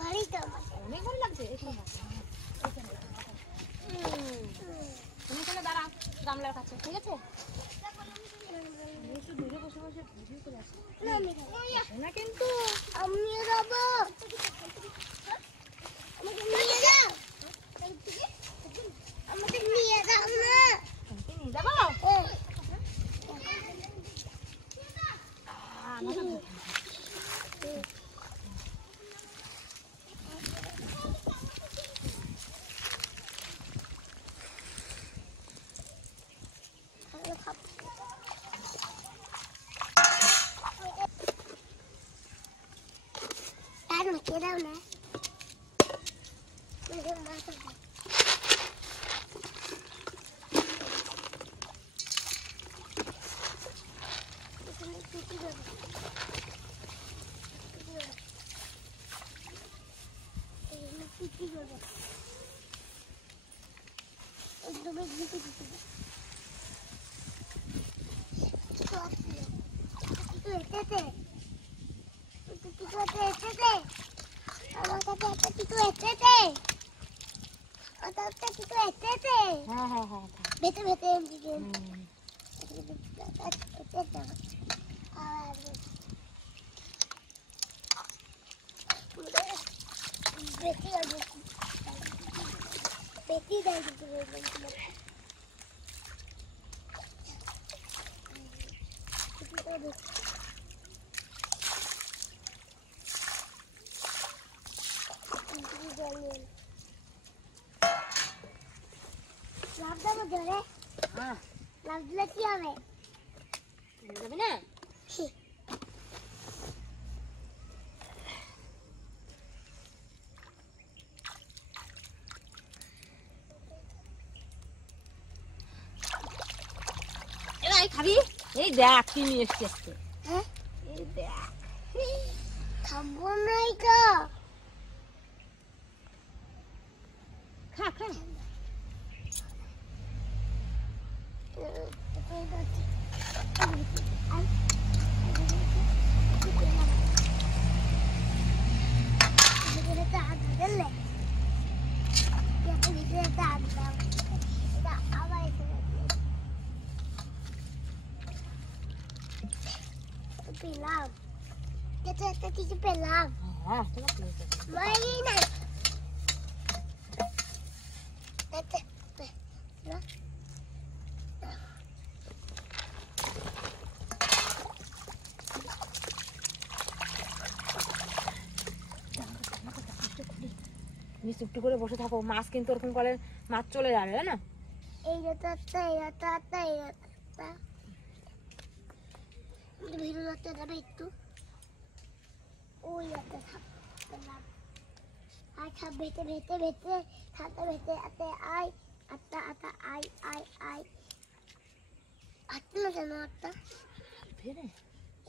ভারী তো অনেক ভালো লাগছে তুমি এখানে দাঁড়াও গামলার কাছে ঠিক আছে একটু দূরে বসে বসে ভিডিও করে আসি না কিন্তু আমিও যাবো আমাকে নিয়ে যাও আমাকে নিয়ে যাও না নিয়ে যাবো Get out now. Look at my phone. Vete, vete, লাভ দাও ধরে হ্যাঁ লাভ দিলে কি হবে যাবি না এই খাবি এই দেখ কি নিয়ে এসছি আজকে হ্যাঁ এই দেখ খাবো নাই তো খা খা Pelau. Kita tiga pelau. হ্যাঁ ঠিক আছে Mainan. Tete. Pelau. তুমি চুপটি করে বসে থাকো মাছ কিন্তু ওরকম করে মাছ চলে যাবে না এই ভিডিও করতে যাবে একটু ওই একটা থাকলাম আর সব ভেতে ভেতে ভেতে থাকতে ভেতে আতে আই আত্তা আতা আই আই আই আত্তা না জানো আত্তা ফেরে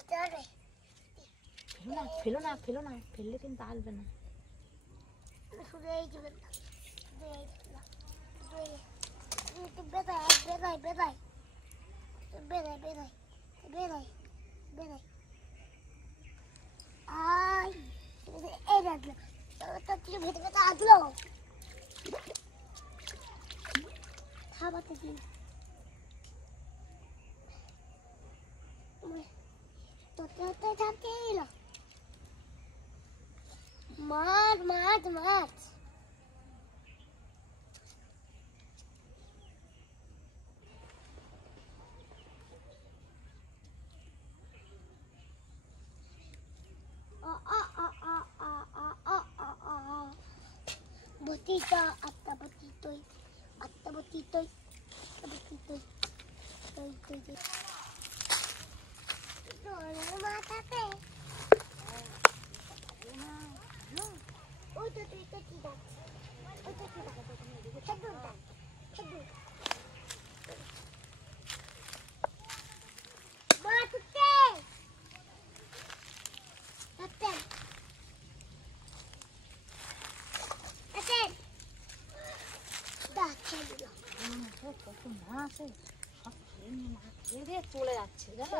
এটা রে ফেলো না ফেললে কিন্তু আসবে না শুধু এই যে বেদাই আই এই রাখলো তো কিছু ভেতরে ভেতরে আসলো খাবারটা দিন তো থাকতে এলো মাছ মাছ মাছ Botita, atta botitoy, atta botitoy, toy. Dolo matate. Oi, to tidak. Hedun. Matute. Atten. কত মাছ সব খেয়ে চলে যাচ্ছে জানো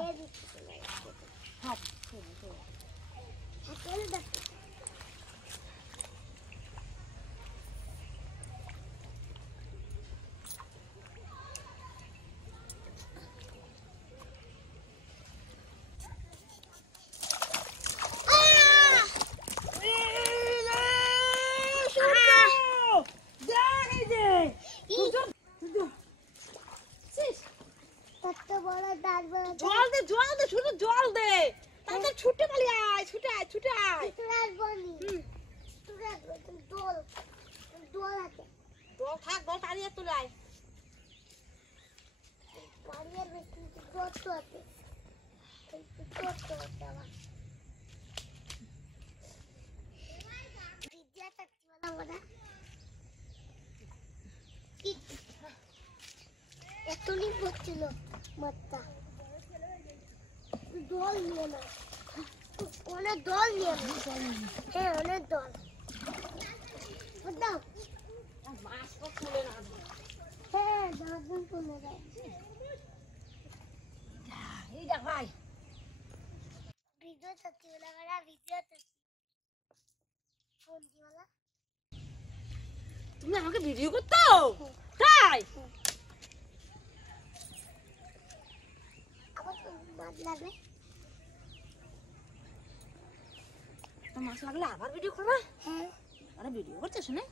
গাড়ি আর তোলাই গাড়ির ভিতরে কত আছে কত আছে আমার ভিডিও করতে বলা কি এতনি পড়ছিল মাত্রা দল নিয়ে না অনেক দল নিয়ে না হ্যাঁ অনেক দল দাও মাছ তো তুলে না হ্যাঁ দাদুন তুলে দেয় এই দেখ ভাই ভিডিও করতে বলা ভিডিও করতে ফোন দিওলা তুমি আমাকে ভিডিও করতে তাই আবার মাছ লাগবে তো মাছ লাগলে আবার ভিডিও করবা হ্যাঁ আরে ভিডিও করতেছ না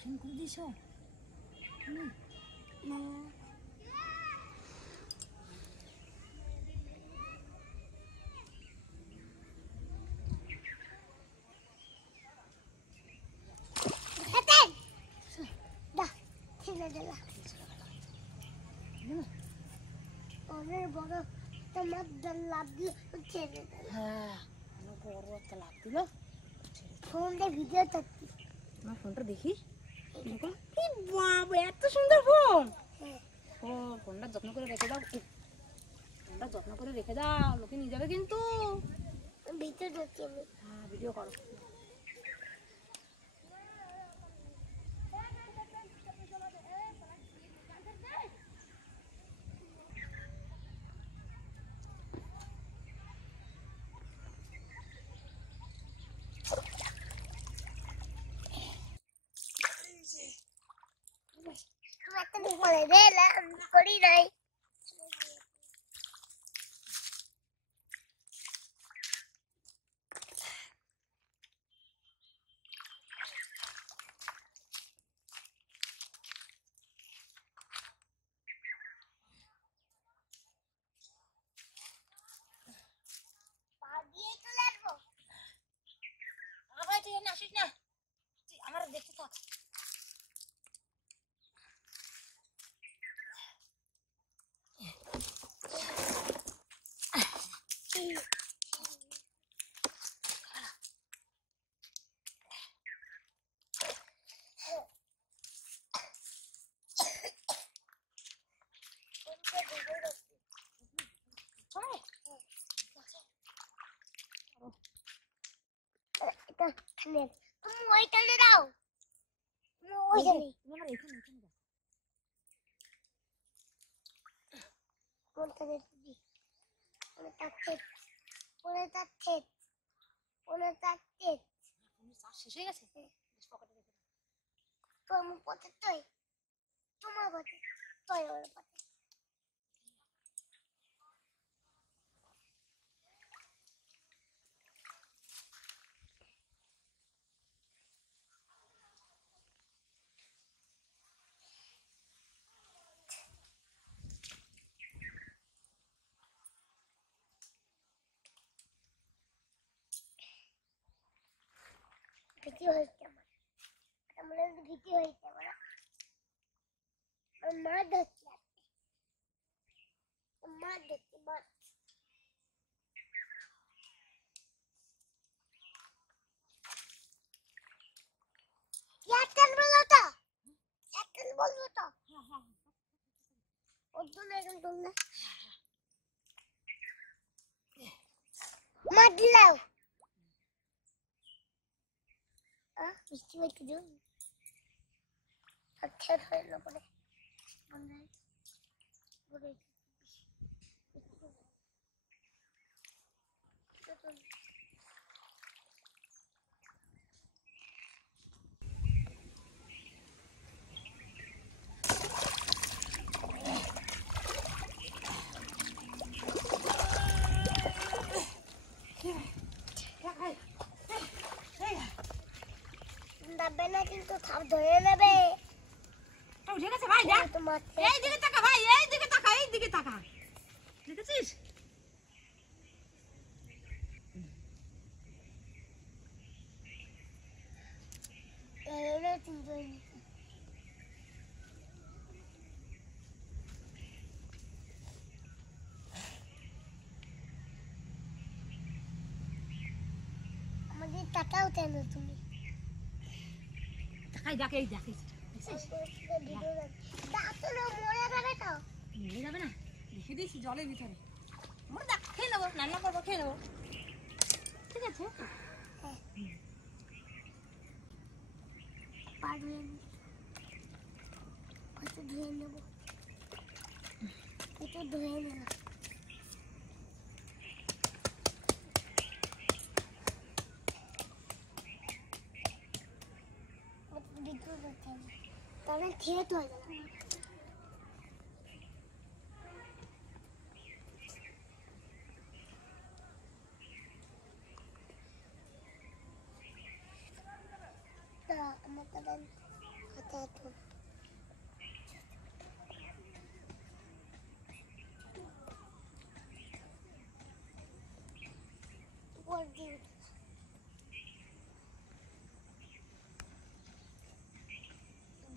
শুন করে দিছ না অনেক বড় তোমার লাভ দিয়ে ছেড়ে দেয় হ্যাঁ অনেক বড় একটা লাভ দিল ফোনটা ভিডিও করছি আমার ফোনটা দেখি বাবা এত সুন্দর ফোন হ্যাঁ ও ফোনটা যত্ন করে রেখে দাও ফোনটা যত্ন করে রেখে দাও লোকে নিয়ে যাবে কিন্তু ভিডিও করছি আমি হ্যাঁ ভিডিও করো বলে দিলাম করি নাই আসিস না আমার দেখতে থাক তুমি ওইখানে দাও ওইখানে আমার এখানে কোনটা দেখবি ওনে তাচ্ছে শেষ হয়ে গেছে পকেটে রেখে তোমার পথে তুই তোমার পথে তুই ওর পথে ভীতি হয়েছে আমার ভীতি হয়েছে আমার মাছ ধরছে মাছ ধরছে মাছ বলবো তো ওর জন্য এখন তোর না মাছ দিলাও মিষ্টি মিষ্টি দিন আচ্ছা ধরে না পরে দাবে না কিন্তু থাপ ধরে নেবে উঠে গেছে ভাই দেখ তোমার এই দিকে তাকা ভাই এই দিকে তাকা দেখেছিস কেন তুমি দেখাই দেখ এই দেখিস মরে যাবে তো মরে যাবে না দেখে দিয়েছি জলের ভিতরে আমরা দেখ খেয়ে নেবো রান্না করবো খেয়ে নেবো ঠিক আছে পা ধুয়ে ধুয়ে নেবো এটা ধুয়ে নেব তাহলে খেয়ে তো হয়ে যাবে আমার তাদের হাতে হাতে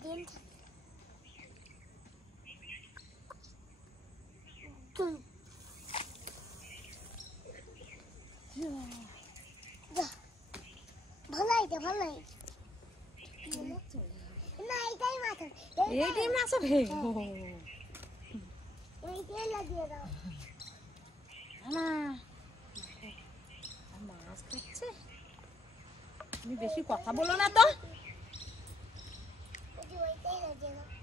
ডিম ভালো হয়েছে ভালো হয়েছে না এটাই মাছ এইটাই মাছ হবে এইটাই লাগিয়ে দাও না মাছ খাচ্ছে তুমি বেশি কথা বলো না তো ওইটাই লাগিয়ে দাও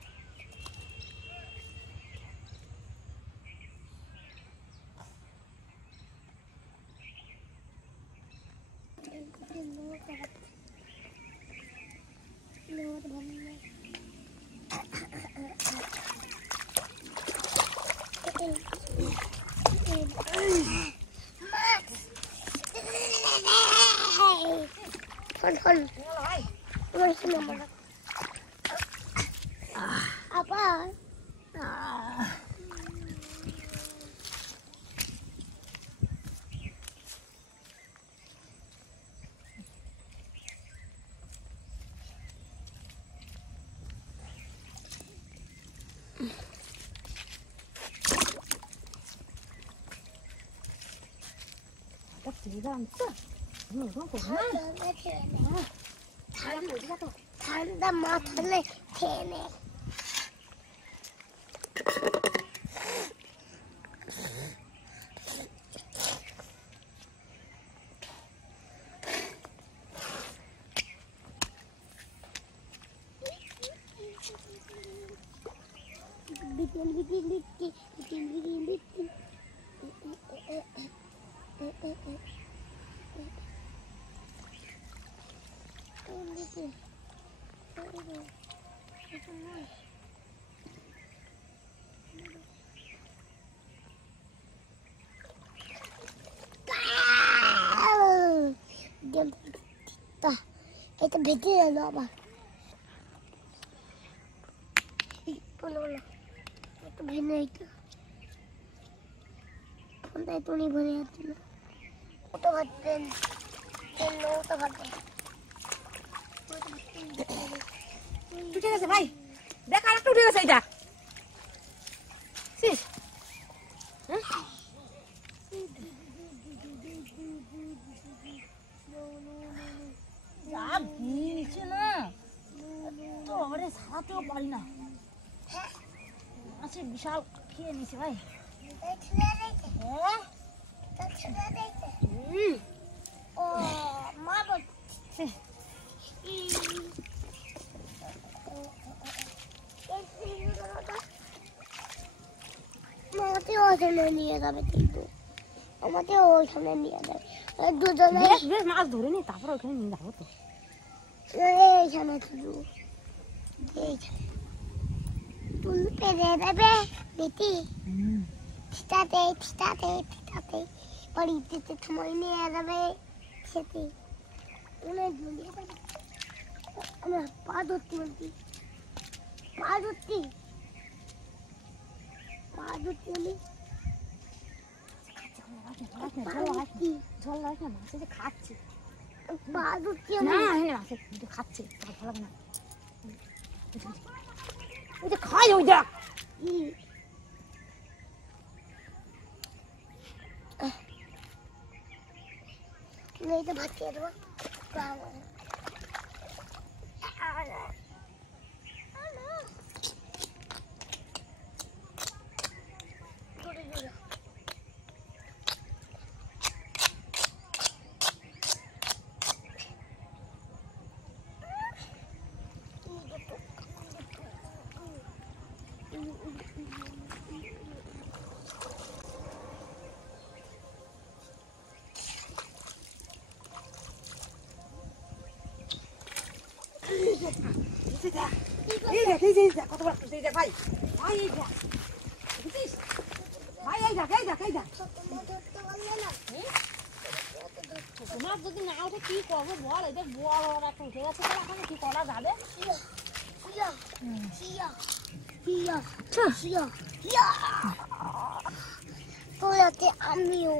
আবার ঠান্ডা মাছ হলে খেয়ে নে bitin bitin bitin bitin bitin bitin এটা ভেজে গেল আবার বলো বলো একটু ভেঙে এটা ফোনটাই তুলি ভরে যাচ্ছিল ওটা ভাবতেন ওটা ভাবতেন উঠে গেছে ভাই দেখ আর একটা উঠে গেছে এইটা শেষ যা ভিড়ছে না তো আরে সারাতেও পারি না মাছে বিশাল খেয়ে নিছে ভাই ও মা বলছে আমাকে ওখানে নিয়ে যাবে কিন্তু আমাকে ওখানে নিয়ে যাবে দুজনে বেশ মাছ ধরে নি তারপর ওখানে নিয়ে যাবো তো এইখানে শুধু এইখানে তুমি পেরে দেবে বেটি ঠিকাতে ঠিকাতে ঠিকাতে বাড়িতে সময় নিয়ে যাবে খেতে অনেক নিয়ে যাবে আমরা পা ধরতে বলছি পা ধরতে আমি জল লাগে না মাছে যে খাচ্ছে পা ধরতে না মাছে খাচ্ছে ভালো লাগে না ওই যে খাই ওই দেখ এইটা ভাত খেয়ে দেবো বাবা কত বড় ভাই ভাই এই দেখ বুঝছিস ভাই এই দেখ ধরতে পারলে না তোমার যদি না ওঠে কি করবো বল এই দেখ বড় বড় একটা উঠে গেছে এখন কি করা যাবে তোলাতে আমিও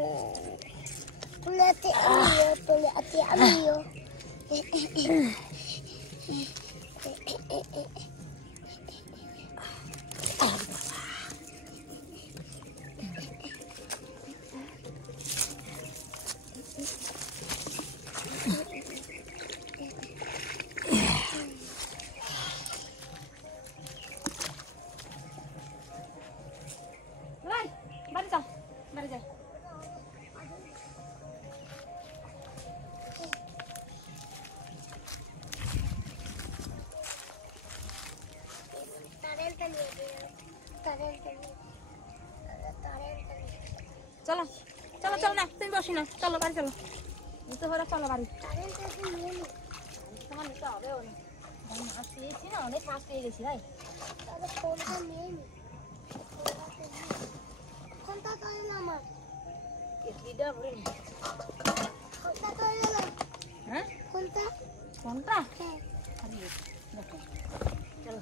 বাড়ি যাও বাড়ি যাও চলো চলো চলো না তুমি বসি না চলো বাড়ি চলো নিতে পারো চলো বাড়ি তোমার নিতে হবে অনেক মাছ পেয়েছি না অনেক মাছ পেয়ে গেছি ভাই কোনটা তোলেন আমার কেটলিটা ভরে নি কোনটা তোলেন হ্যাঁ কোনটা কোনটা হ্যাঁ হারিয়ে দেখো চলো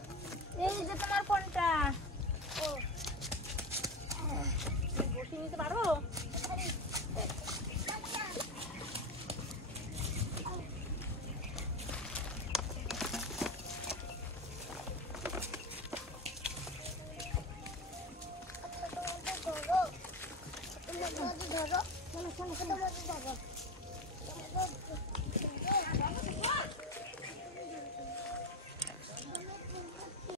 এই যে তোমার কোনটা ও বসে নিতে পারবো ধরো চলো চলো চলো